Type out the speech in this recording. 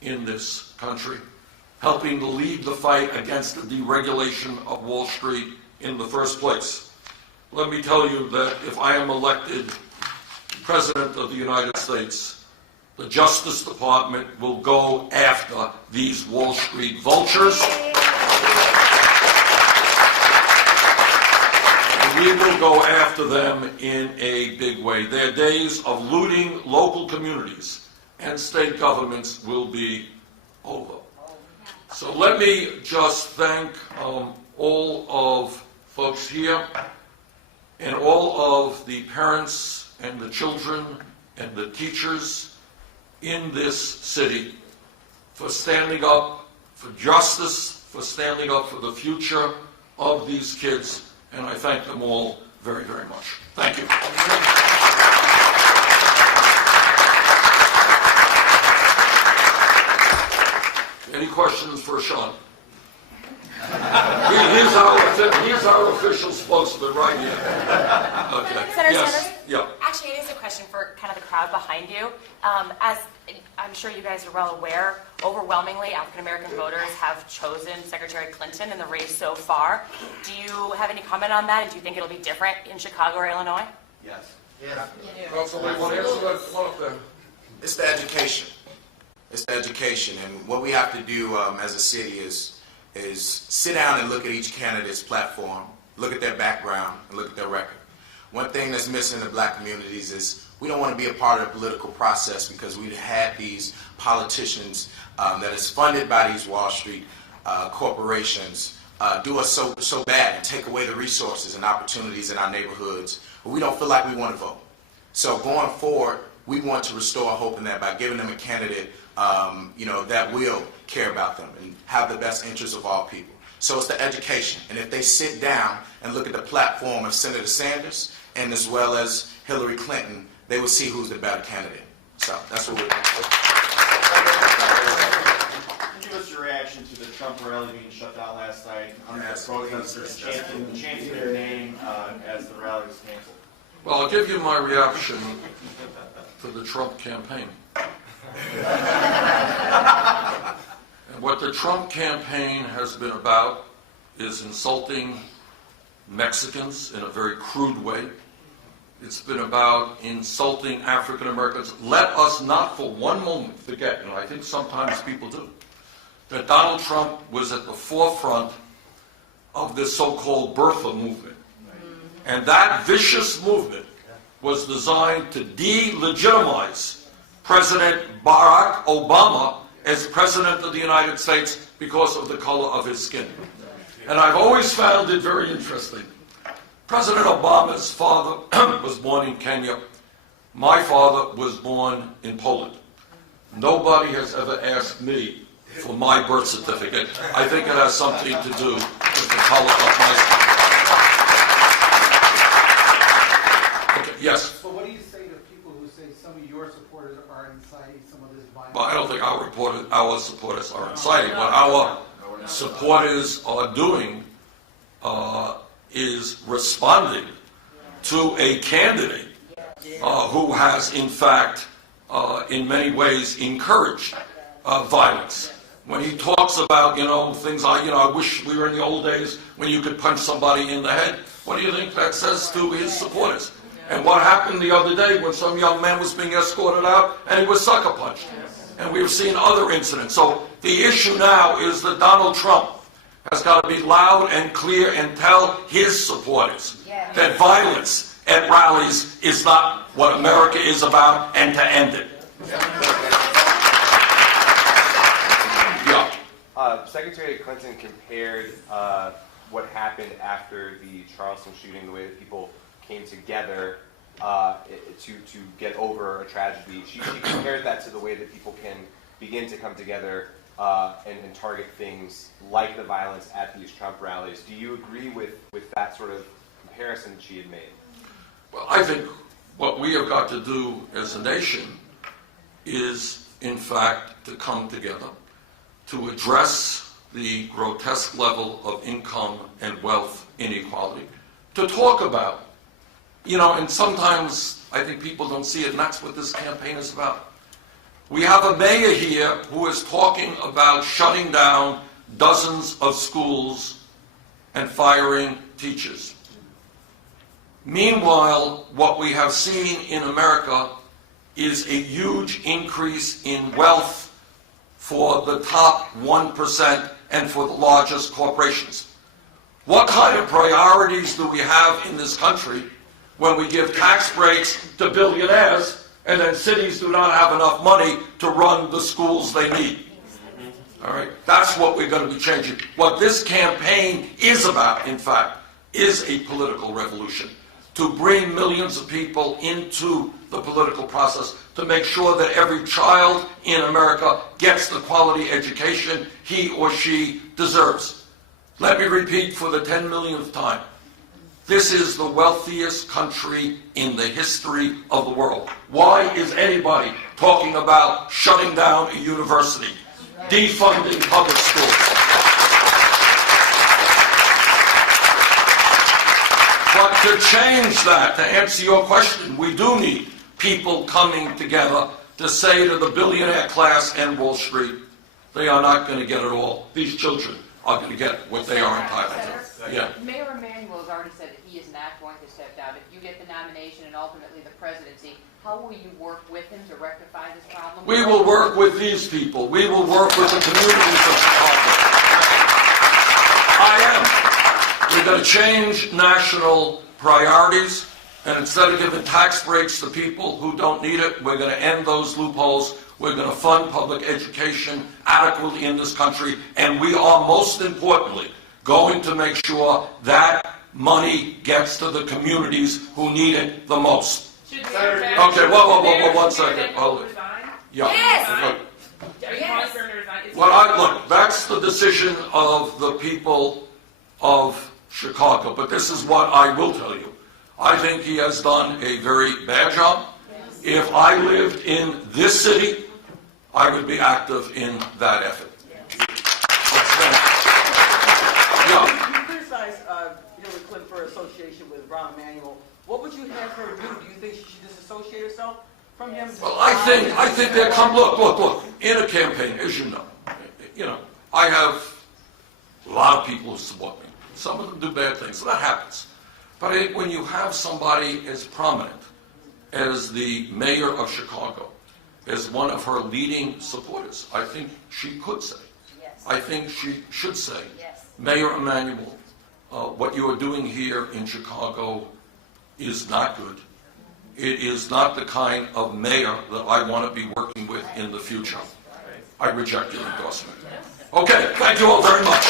in this country, helping to lead the fight against the deregulation of Wall Street in the first place. Let me tell you that if I am elected President of the United States, the Justice Department will go after these Wall Street vultures. We will go after them in a big way. Their days of looting local communities and state governments will be over. So let me just thank all of folks here and all of the parents and the children and the teachers in this city for standing up for justice, for standing up for the future of these kids. And I thank them all very, very much. Thank you. Any questions for Sean? He's our official spokesman right here. Okay. Senator Yes. Sanders? Yeah. Actually, it is a question for kind of the crowd behind you. As I'm sure you guys are well aware, overwhelmingly African-American voters have chosen Secretary Clinton in the race so far. Do you have any comment on that, and do you think it'll be different in Chicago or Illinois? Yes. Well, somebody want to answer that? Come on up there. It's the education. It's the education, and what we have to do as a city is sit down and look at each candidate's platform, look at their background, and look at their record. One thing that's missing in the black communities is we don't want to be a part of the political process because we've had these politicians that is funded by these Wall Street corporations do us so bad and take away the resources and opportunities in our neighborhoods, but we don't feel like we want to vote. So going forward, we want to restore hope in that by giving them a candidate that will care about them and have the best interests of all people. So it's the education. And if they sit down and look at the platform of Senator Sanders and as well as Hillary Clinton, they will see who's the better candidate. So that's what we're doing. Give us your reaction to the Trump rally being shut down last night. Protesters chanting their name as the rally was canceled. Well, I'll give you my reaction to the Trump campaign. And what the Trump campaign has been about is insulting Mexicans in a very crude way. It's been about insulting African Americans. Let us not for one moment forget, and I think sometimes people do, that Donald Trump was at the forefront of this so-called birther movement. And that vicious movement was designed to delegitimize President Barack Obama as President of the United States because of the color of his skin. And I've always found it very interesting. President Obama's father was born in Kenya. My father was born in Poland. Nobody has ever asked me for my birth certificate. I think it has something to do with the color of my skin. Okay, yes? But what do you say to people who say some of your supporters are inciting some of this violence? Well, I don't think our supporters are inciting. What our supporters are doing is responding to a candidate who has, in fact, in many ways encouraged violence. When he talks about, things like, I wish we were in the old days when you could punch somebody in the head. What do you think that says to his supporters? And what happened the other day when some young man was being escorted out and he was sucker punched? And we've seen other incidents. So the issue now is that Donald Trump has got to be loud and clear and tell his supporters that violence at rallies is not what America is about, and to end it. Yeah. Secretary Clinton compared what happened after the Charleston shooting, the way that people came together to get over a tragedy. She compared that to the way that people can begin to come together and target things like the violence at these Trump rallies. Do you agree with that sort of comparison that she had made? Well, I think what we have got to do as a nation is, in fact, to come together to address the grotesque level of income and wealth inequality, to talk about, and sometimes I think people don't see it, and that's what this campaign is about. We have a mayor here who is talking about shutting down dozens of schools and firing teachers. Meanwhile, what we have seen in America is a huge increase in wealth for the top 1% and for the largest corporations. What kind of priorities do we have in this country when we give tax breaks to billionaires and then cities do not have enough money to run the schools they need? All right, that's what we're going to be changing. What this campaign is about, in fact, is a political revolution, to bring millions of people into the political process, to make sure that every child in America gets the quality education he or she deserves. Let me repeat for the 10 millionth time. This is the wealthiest country in the history of the world. Why is anybody talking about shutting down a university, defunding public schools? But to change that, to answer your question, we do need people coming together to say to the billionaire class and Wall Street, they are not going to get it all. These children are going to get what they are entitled to. Yeah. Mayor Emanuel has already said that he is not going to step down. If you get the nomination and ultimately the presidency, how will you work with him to rectify this problem? We will work with these people. We will work with the communities of Chicago. I am. We're going to change national priorities, and instead of giving tax breaks to people who don't need it, we're going to end those loopholes. We're going to fund public education adequately in this country, and we are, most importantly, going to make sure that money gets to the communities who need it the most. Should Okay, whoa, 1 second. Hold it. Yeah. Yes. Yes. Well, look, that's the decision of the people of Chicago, but this is what I will tell you. I think he has done a very bad job. If I lived in this city, I would be active in that effort. Yeah. You criticize Hillary Clinton for her association with Rahm Emanuel. What would you have her do? Do you think she should disassociate herself from him? Well, I think there come, look, in a campaign, as you know, I have a lot of people who support me. Some of them do bad things, so that happens. But I think when you have somebody as prominent as the mayor of Chicago, as one of her leading supporters, I think she could say, I think she should say, Mayor Emanuel, what you are doing here in Chicago is not good. It is not the kind of mayor that I want to be working with in the future. I reject your endorsement. Okay, thank you all very much.